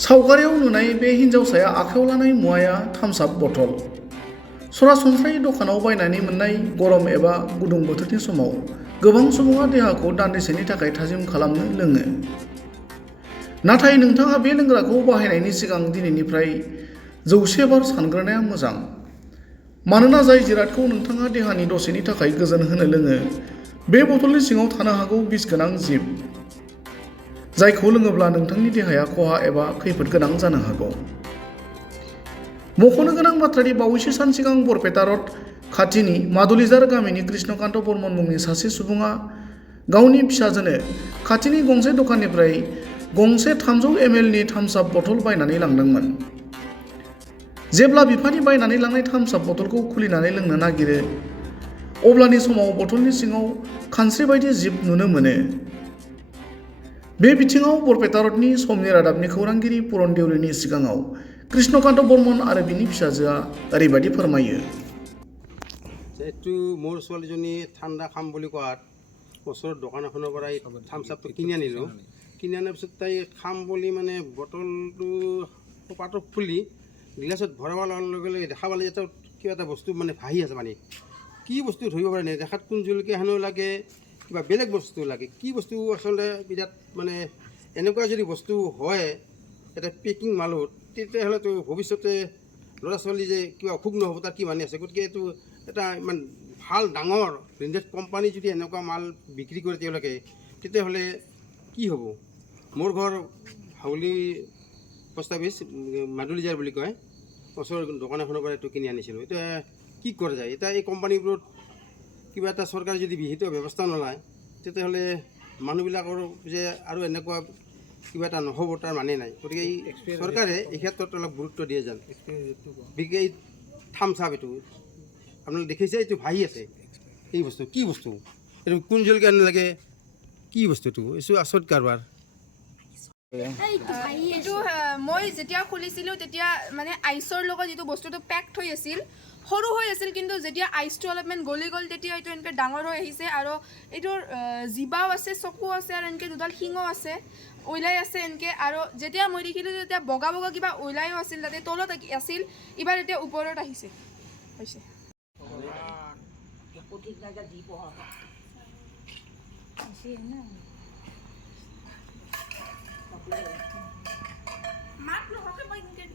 सावगारियाव नुनाय बे हिन्जावसाया आखायाव लानाय मुवाया थाम्स-आप बथल। सरासनस्रायै दखानाव बायनानै मोननाय गरम एबा गुदुं बोथोरनि समाव गोबां सुबुङा देहाखौ दान्दिसेनि थाखाय थाजिम खालामनो लोङो। नाथाय नोंथाङा बे लोंग्राखौ बाहायनायनि सिगां दिनैनिफ्राय 100 बार सानग्रोनाया मोजां। मानोना जाय जिरादखौ नोंथाङा देहानि दसेनि थाखाय गोजोन होनो लोङो, बे बथलनि सिङाव थानो हागौ बिसगोनां जिब, जायखौ लोङोब्ला नोंथांनि देहाया खहा एबा खैफोद गोनां जानो हागौ। मख'नो गोनां बाथ्रादि बावैसो सान सिगां बरपेटा रड खाथिनि मादुलिजार गामिनि कृष्णकान्त बर्मन मुंनि सासे सुबुङा गावनि फिसाजोनो खाथिनि गंसे दखाननिफ्राय गंसे 300 ml नि थाम्स-आप बथल बायनानै लांदोंमोन। जेब्ला बिफानि बायनानै लांनाय थाम्स-आप बथलखौ खुलिनानै लोंनो नागिरो, अब्लानि समाव बथलनि सिङाव खानस्रि बायदि जिब नुनो मोनो। बे बिथिङाव बरपेटा रडनि समनि रादाबनि खौरांगिरि पुरन देउरिनि सिगाङाव कृष्णकान्त बर्मन आरो बिनि फिसाजोआ ओरैबायदि फोरमायो। এইটো মোৰ ছোৱালীজনী ঠাণ্ডা খাম বুলি কোৱাত ওচৰৰ দোকান এখনৰ পৰা থাম্ছ-আপটো কিনি আনিলোঁ। কিনি অনাৰ পিছত তাই খাম বুলি মানে বটলটো পাতত খুলি গিলাচত ভৰাব লগাৰ লগে লগে দেখা পালে এটা কিবা এটা বস্তু মানে ভাহি আছে পানীত। কি বস্তু ধৰিব পৰা নাই, দেখাত কোন জলকীয়া হেনো লাগে, কিবা বেলেগ বস্তু লাগে। কি বস্তু আচলতে বিৰাট মানে এনেকুৱা যদি বস্তু হয় এটা পেকিং মালত, তেতিয়াহ'লেতো ভৱিষ্যতে ল'ৰা ছোৱালী যে কিবা অসুখ নহ'ব তাৰ কি মানি আছে। গতিকে এইটো এটা ইমান ভাল ডাঙৰ ব্ৰেণ্ডেড কোম্পানী যদি এনেকুৱা মাল বিক্ৰী কৰে তেওঁলোকে, তেতিয়াহ'লে কি হ'ব। মোৰ ঘৰ হাউলি পোষ্ট অফিচ মাদুলিজাৰ বুলি কয়, ওচৰৰ দোকান এখনৰ পৰা এইটো কিনি আনিছিলোঁ। এতিয়া কি কৰা যায়, এতিয়া এই কোম্পানীবোৰত কিবা এটা চৰকাৰে যদি বিহিত ব্যৱস্থা নলয়, তেতিয়াহ'লে মানুহবিলাকৰ যে আৰু এনেকুৱা কিবা এটা নহ'ব তাৰ মানে নাই। গতিকে এই চৰকাৰে এই ক্ষেত্ৰত অলপ গুৰুত্ব দিয়ে যেন। বিশেষকৈ এই থাম্ছ-আপ এইটো আপোনালোকে দেখিছে, এইটো ভাহি আছে। এই বস্তু কি বস্তু, এইটো কোন জলকীয়া নালাগে, কি বস্তুটো, এইটো আচৰিত কাৰবাৰ। এইটো মই যেতিয়া খুলিছিলোঁ তেতিয়া মানে আইচৰ লগত যিটো বস্তুটো পেকড হৈ আছিল, সৰু হৈ আছিল, কিন্তু যেতিয়া আইচটো অলপমান গলি গ'ল তেতিয়া এইটো এনেকৈ ডাঙৰ হৈ আহিছে। আৰু এইটোৰ জিভাও আছে, চকু আছে, আৰু এনেকৈ দুডাল শিঙো আছে, ওলাই আছে এনেকৈ। আৰু যেতিয়া মই দেখিলোঁ তেতিয়া বগা বগা কিবা ওলাইও আছিল, তাতে তলত আছিল, এইবাৰ এতিয়া ওপৰত আহিছে হৈছে। মাত নহকে মই এনেকৈ